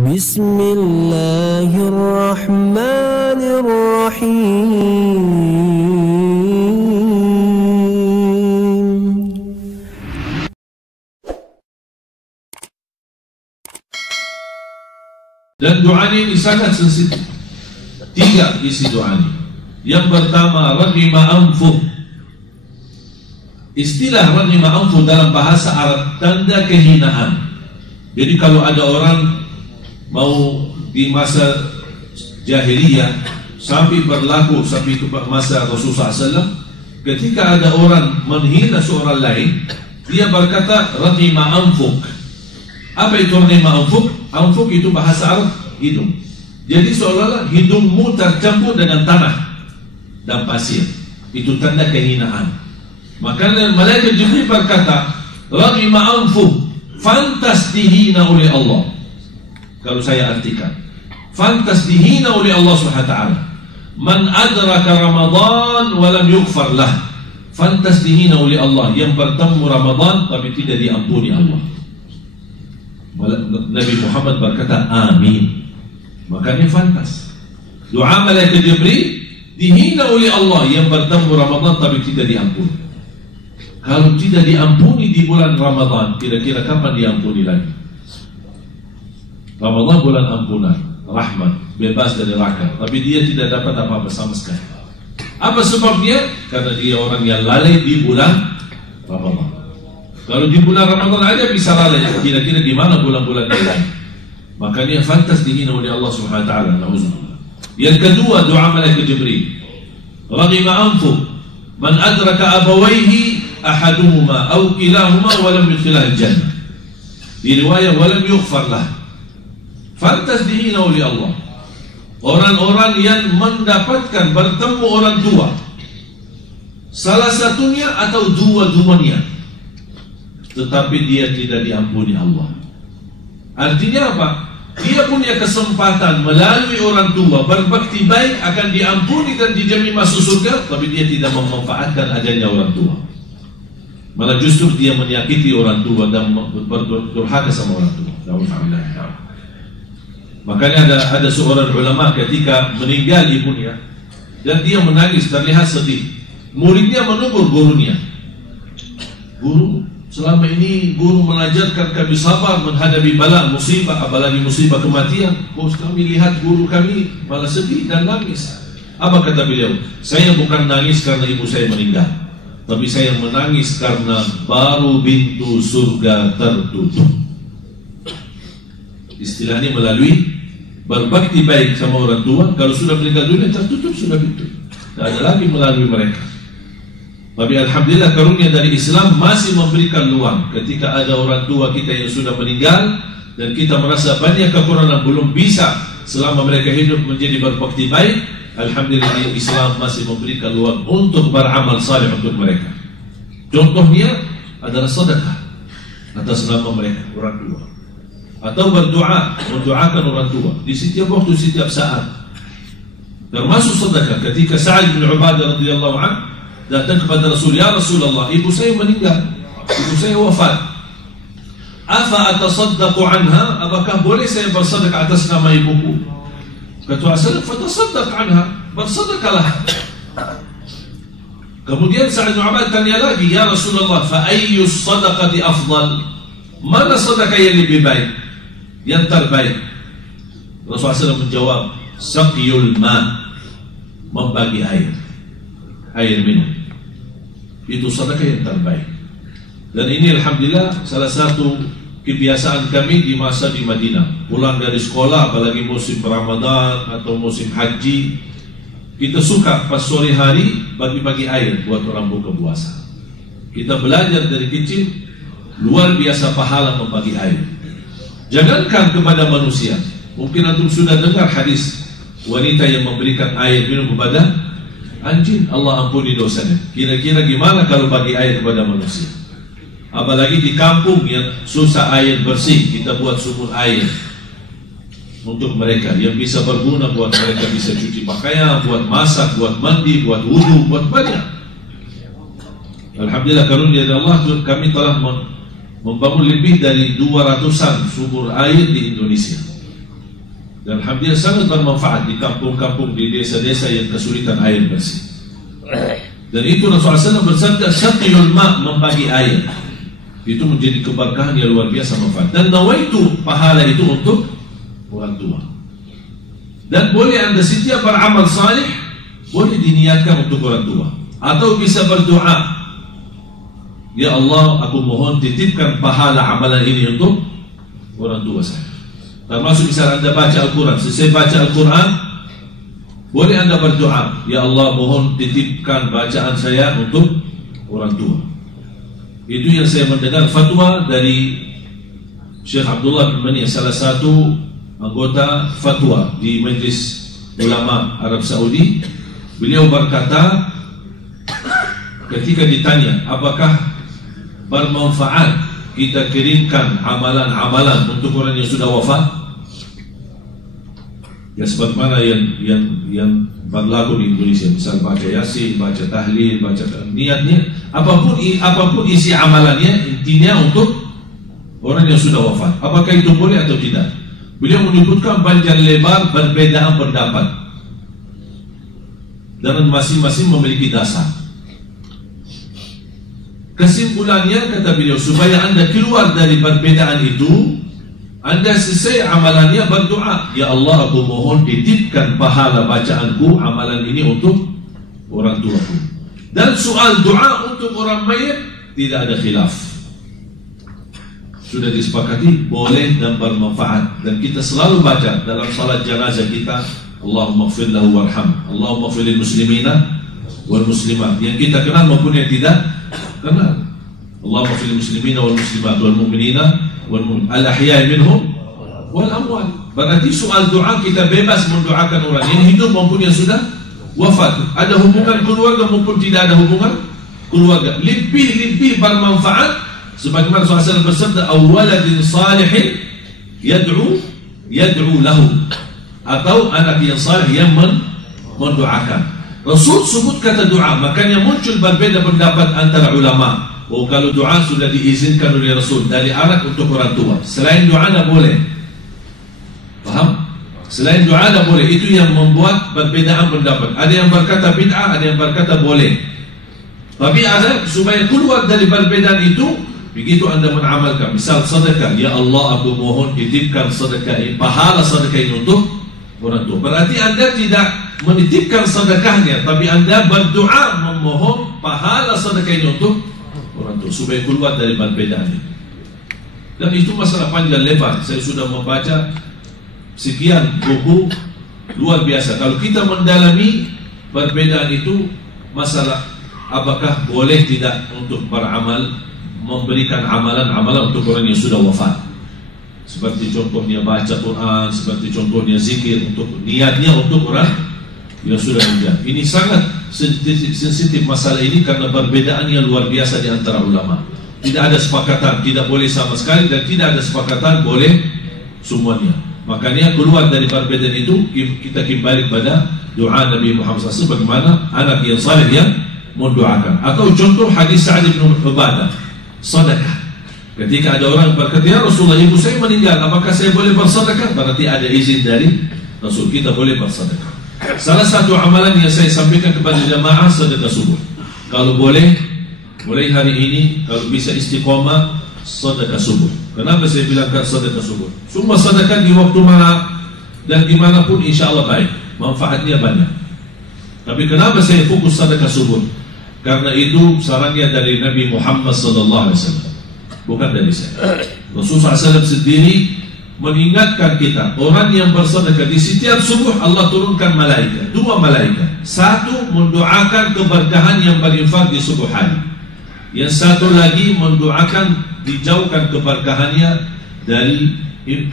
Bismillahirrahmanirrahim. Dan doa ini sangat sensitif. 3 isi doa ini. Yang pertama, raghima anfuh. Istilah raghima anfuh dalam bahasa Arab tanda kehinaan. Jadi kalau ada orang mau di masa jahiliyah sampai berlaku sampai ke masa Rasulullah SAW, ketika ada orang menghina seorang lain, dia berkata raghima anfuh. Apa itu raghima anfuh? Anfuh itu bahasa Arab hidung. Jadi seolah-olah hidungmu tercampur dengan tanah dan pasir. Itu tanda kehinaan. Maka malaikat Jibril berkata, raghima anfuh, fantas dihina oleh Allah. Kalau saya artikan, fantas dihina oleh Allah SWT. Man adraka Ramadan walam yughfar lah. Fantas dihina oleh Allah yang bertemu Ramadan tapi tidak diampuni Allah. Nabi Muhammad berkata amin. Makanya fantas. Doa malaikat Jibril dihina oleh Allah yang bertemu Ramadan tapi tidak diampuni. Kalau tidak diampuni di bulan Ramadan, kira-kira kapan diampuni lagi? Ramadan bulan ampunan, rahmat, bebas dari neraka, tapi dia tidak dapat apa-apa sama sekali. Apa sebabnya? Karena dia orang yang lalai di bulan Ramadan. Kalau di bulan Ramadan aja bisa lalai, kira-kira di mana bulan-bulan yang lain? Makanya fantas dihina oleh Allah Subhanahu wa taala. Yang kedua, doa malaikat Jibril. Raghima anfuh man adraka abawaihi ahaduhuma aw kilahuma wa lam yudkhilah al-jannah. Di riwayat wa lam yughfar lah. Fantas dihina oleh Allah orang-orang yang mendapatkan bertemu orang tua, salah satunya atau dua-duanya, tetapi dia tidak diampuni Allah. Artinya apa? Dia punya kesempatan melalui orang tua berbakti baik akan diampuni dan dijamin masuk surga, tapi dia tidak memanfaatkan adanya orang tua. Malah justru dia menyakiti orang tua dan berdurhaka sama orang tua. Makanya ada seorang ulama ketika meninggal ibunya dan dia menangis terlihat sedih. Muridnya menegur gurunya. Guru, selama ini guru mengajarkan kami sabar menghadapi bala, musibah, apalagi musibah kematian. Kok kami lihat guru kami malah sedih dan nangis. Apa kata beliau? Saya bukan nangis karena ibu saya meninggal, tapi saya menangis karena baru pintu surga tertutup. Istilahnya melalui berbakti baik sama orang tua. Kalau sudah meninggal dunia tertutup sudah pintu, tidak ada lagi melalui mereka. Tapi alhamdulillah karunia dari Islam masih memberikan peluang ketika ada orang tua kita yang sudah meninggal dan kita merasa banyak kekurangan belum bisa selama mereka hidup menjadi berbakti baik. Alhamdulillah Islam masih memberikan peluang untuk beramal saleh untuk mereka. Contohnya adalah sedekah atas nama mereka orang tua, atau berdoa mendoakan orang tua di setiap waktu, setiap saat. Termasuk sedekah ketika Sa'ad bin Ubadah radhiyallahu anhu datang kepada Rasul, ya Rasulullah, ibu saya meninggal, ibu saya wafat. Afa atasaddaqu anha? Apakah boleh saya bersedekah atas nama ibuku? Kata Rasul, fatasaddaq anha, bersedekahlah. Kemudian Sa'ad bin Ubadah tanya lagi, ya Rasulullah, fa ayyu sadaqati afdal? Mana sedekah yang lebih baik, yang terbaik? Rasulullah SAW menjawab, saqiyul ma, membagi air minum. Itu sedekah yang terbaik. Dan ini alhamdulillah salah satu kebiasaan kami di masa di Madinah. Pulang dari sekolah, apalagi musim Ramadan atau musim haji, kita suka pas sore hari bagi-bagi air buat orang buka puasa. Kita belajar dari kecil, luar biasa pahala membagi air. Jangankan kepada manusia, mungkin antum sudah dengar hadis wanita yang memberikan air minum kepada anjing, Allah ampuni dosanya. Kira-kira gimana kalau bagi air kepada manusia? Apalagi di kampung yang susah air bersih, kita buat sumur air untuk mereka yang bisa berguna, buat mereka bisa cuci pakaian, buat masak, buat mandi, buat wudu, buat banyak. Alhamdulillah karunia dari Allah, kami telah membangun lebih dari 200-an sumur air di Indonesia. Dan alhamdulillah sangat bermanfaat di kampung-kampung, di desa-desa yang kesulitan air bersih. Dan itu Rasulullah SAW bersabda, saqiyul ma', membagi air, itu menjadi keberkahan yang luar biasa manfaat. Dan nawaitu, pahala itu untuk orang tua. Dan boleh anda setiap beramal salih, boleh diniatkan untuk orang tua. Atau bisa berdoa, ya Allah, aku mohon titipkan pahala amalan ini untuk orang tua saya. Termasuk misalnya anda baca Al-Quran, selesai baca Al-Quran, boleh anda berdoa, ya Allah, mohon titipkan bacaan saya untuk orang tua. Itu yang saya mendengar fatwa dari Syekh Abdullah bin Mani, salah satu anggota fatwa di Majlis Ulama Arab Saudi. Beliau berkata, ketika ditanya apakah bermanfaat kita kirimkan amalan-amalan untuk orang yang sudah wafat, ya sebagaimana yang berlaku di Indonesia, misal baca Yasin, baca tahlil, baca niatnya apapun isi amalannya, intinya untuk orang yang sudah wafat. Apakah itu boleh atau tidak? Beliau menyebutkan panjang lebar perbedaan pendapat dan masing-masing memiliki dasar. Kesimpulannya, kata beliau, supaya anda keluar dari perbedaan itu, anda selesai amalannya berdoa, ya Allah, aku mohon titipkan pahala bacaanku amalan ini untuk orang tuaku. Dan soal doa untuk orang mayit tidak ada khilaf, sudah disepakati boleh dan bermanfaat. Dan kita selalu baca dalam salat jenazah kita, Allahumma ighfir lahu warham, Allahumma ighfir lil muslimina wal muslimat, yang kita kenal maupun yang tidak kenal. Allahumma ighfir lil muslimina wal muslimat wal mu'minina wal al ahya'i minhum wal amwat. Berarti soal doa kita bebas mendoakan orang yang hidup maupun yang sudah wafat, ada hubungan keluarga maupun tidak ada hubungan keluarga. Lebih bermanfaat sebagaimana Rasulullah bersabda, awaladin salihin yad'u lahu, atau anak yang salih yang mendoakan. Rasul sebut kata doa, makanya muncul berbeda pendapat antara ulama. Oh, kalau doa sudah diizinkan oleh Rasul dari anak untuk orang tua, selain doa tidak boleh. Faham? Selain doa tidak boleh. Itu yang membuat perbedaan pendapat. Ada yang berkata bid'ah, ada yang berkata boleh. Tapi ada, supaya keluar dari perbedaan itu, begitu anda mengamalkan, misal sedekah, ya Allah, aku mohon titipkan sedekah ini, pahala sedekah ini untuk orang tua. Berarti anda tidak menitipkan sedekahnya, tapi anda berdoa memohon pahala sedekah ini untuk orang tua, supaya keluar dari perbedaan itu. Dan itu masalah panjang lebar. Saya sudah membaca sekian buku, luar biasa. Kalau kita mendalami perbedaan itu, masalah apakah boleh tidak untuk beramal, memberikan amalan-amalan untuk orang yang sudah wafat, seperti contohnya baca Quran, seperti contohnya zikir, untuk niatnya untuk orang yang sudah meninggal. Ini sangat sensitif masalah ini, karena perbedaan yang luar biasa di antara ulama. Tidak ada sepakatan tidak boleh sama sekali, dan tidak ada sepakatan boleh semuanya. Makanya keluar dari perbedaan itu, kita kembali kepada doa Nabi Muhammad SAW, bagaimana anak yang saleh yang mendoakan. Atau contoh hadis Sa'ad bin Ubadah, sedekah. Ketika ada orang berkata, ya Rasulullah, ibu saya meninggal, apakah saya boleh bersedekah? Berarti ada izin dari Rasul, kita boleh bersedekah. Salah satu amalan yang saya sampaikan kepada jamaah, sedekah subuh. Kalau boleh, mulai hari ini, kalau bisa istiqomah, sedekah subuh. Kenapa saya bilangkan sedekah subuh? Semua sedekah di waktu mana dan dimanapun insya Allah baik, manfaatnya banyak. Tapi kenapa saya fokus sedekah subuh? Karena itu sarannya dari Nabi Muhammad SAW, bukan dari saya. Rasulullah SAW sendiri mengingatkan kita, orang yang bersedekah di setiap subuh Allah turunkan malaikat, 2 malaikat. Satu mendoakan keberkahan yang berinfak di subuh hari, yang satu lagi mendoakan dijauhkan keberkahannya dari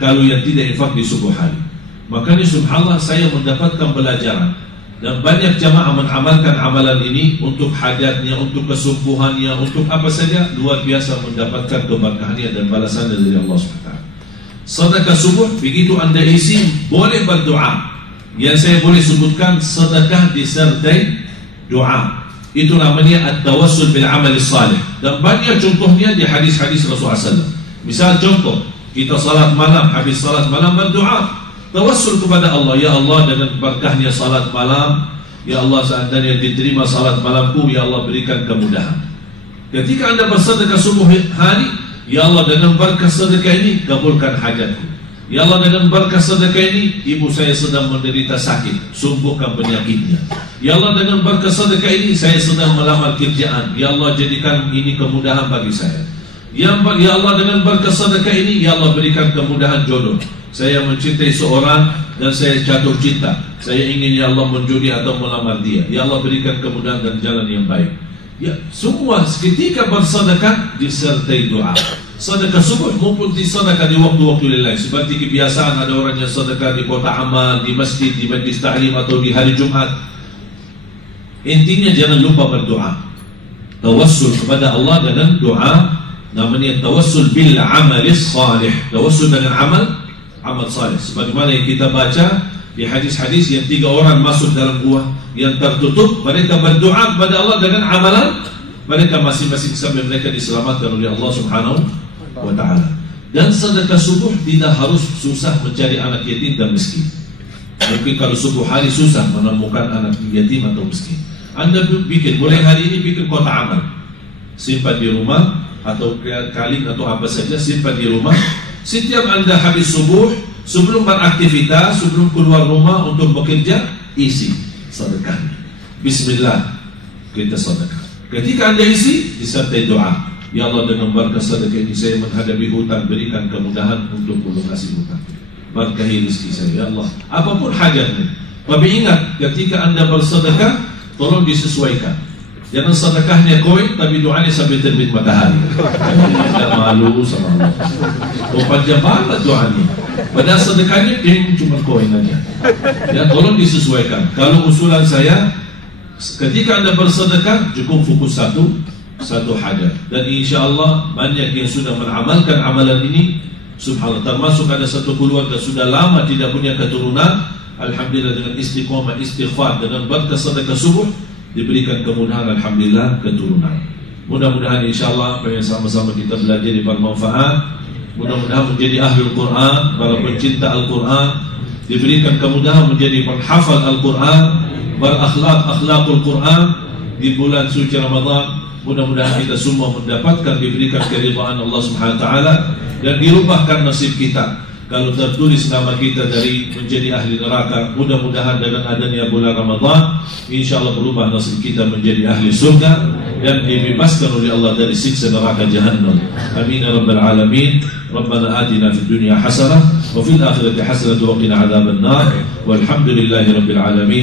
kalau yang tidak infak di subuh hari. Makanya subhanallah, saya mendapatkan pelajaran, dan banyak jamaah mengamalkan amalan ini untuk hajatnya, untuk kesembuhannya, untuk apa saja, luar biasa mendapatkan keberkahannya dan balasannya dari Allah SWT. Sedekah subuh, begitu anda isi, boleh berdoa. Yang saya boleh sebutkan, sedekah disertai doa. Itu namanya at-tawassul bil amal salih. Dan banyak contohnya di hadis-hadis Rasulullah SAW. Misal contoh, kita salat malam, habis salat malam berdoa, Tawassul kepada Allah, ya Allah dengan berkahnya salat malam, ya Allah seandainya diterima salat malamku, ya Allah berikan kemudahan. Ketika anda bersedekah subuh hari, ya Allah dengan berkah sedekah ini kabulkan hajatku. Ya Allah dengan berkah sedekah ini ibu saya sedang menderita sakit, sembuhkan penyakitnya. Ya Allah dengan berkah sedekah ini saya sedang melamar kerjaan, ya Allah jadikan ini kemudahan bagi saya. Ya Allah dengan berkah sedekah ini, ya Allah berikan kemudahan jodoh. Saya mencintai seorang dan saya jatuh cinta, saya ingin ya Allah menjudi atau melamar dia, ya Allah berikan kemudahan dan jalan yang baik. Ya, semua ketika bersedekah disertai doa. Sedekah subuh maupun sedekah di waktu-waktu lain. Seperti kebiasaan ada orang yang sedekah di kota amal, di masjid, di majlis ta'lim atau di hari Jumat. Intinya jangan lupa berdoa. Tawassul kepada Allah dengan doa, namanya tawassul bil amalis salih. Tawassul dengan amal salih. Sebagaimana yang kita baca di hadis-hadis yang 3 orang masuk dalam gua yang tertutup, mereka berdoa kepada Allah dengan amalan mereka masing-masing sampai mereka diselamatkan oleh Allah Subhanahu wa ta'ala. Dan sedekah subuh tidak harus susah mencari anak yatim dan miskin. Mungkin kalau subuh hari susah menemukan anak yatim atau miskin, anda bikin, mulai hari ini bikin kotak amal, simpan di rumah atau kaling atau apa saja, simpan di rumah. Setiap anda habis subuh, sebelum beraktivitas, sebelum keluar rumah untuk bekerja, isi sedekah. Bismillah, kita sedekah. Ketika anda isi, disertai doa. Ya Allah dengan berkah sedekah ini saya menghadapi hutang, berikan kemudahan untuk melunasi hutang. Berkahi rezeki saya, ya Allah. Apapun hajatnya. Tapi ingat, ketika anda bersedekah, tolong disesuaikan. Jangan sedekahnya koin, tapi doanya sampai terbit matahari. Tidak malu sama Allah. Panjang banget doanya. Padahal sedekahnya cuma koin aja. Ya, tolong disesuaikan. Kalau usulan saya, ketika anda bersedekah cukup fokus satu hajat, dan insya Allah banyak yang sudah mengamalkan amalan ini. Subhanallah, termasuk ada satu keluarga sudah lama tidak punya keturunan. Alhamdulillah dengan istiqomah istighfar dengan berkah sedekah subuh diberikan kemudahan, alhamdulillah keturunan. Mudah-mudahan insya Allah apa yang sama-sama kita belajar bermanfaat. Mudah-mudahan menjadi ahli Al-Quran, para pencinta Al-Quran, diberikan kemudahan menjadi penghafal Al-Quran, berakhlak-akhlakul Quran di bulan suci Ramadan. Mudah-mudahan kita semua mendapatkan, diberikan keridhaan Allah Subhanahu wa taala, dan dirubahkan nasib kita. Kalau tertulis nama kita dari menjadi ahli neraka, mudah-mudahan dengan adanya bulan Ramadan insyaallah berubah nasib kita menjadi ahli surga dan dibebaskan oleh Allah dari siksa neraka Jahannam. Amin ya rabbal alamin. Rabbana atina fid dunya hasanah wa fil akhirati hasanah wa qina adzaban nar. Walhamdulillahi rabbil alamin.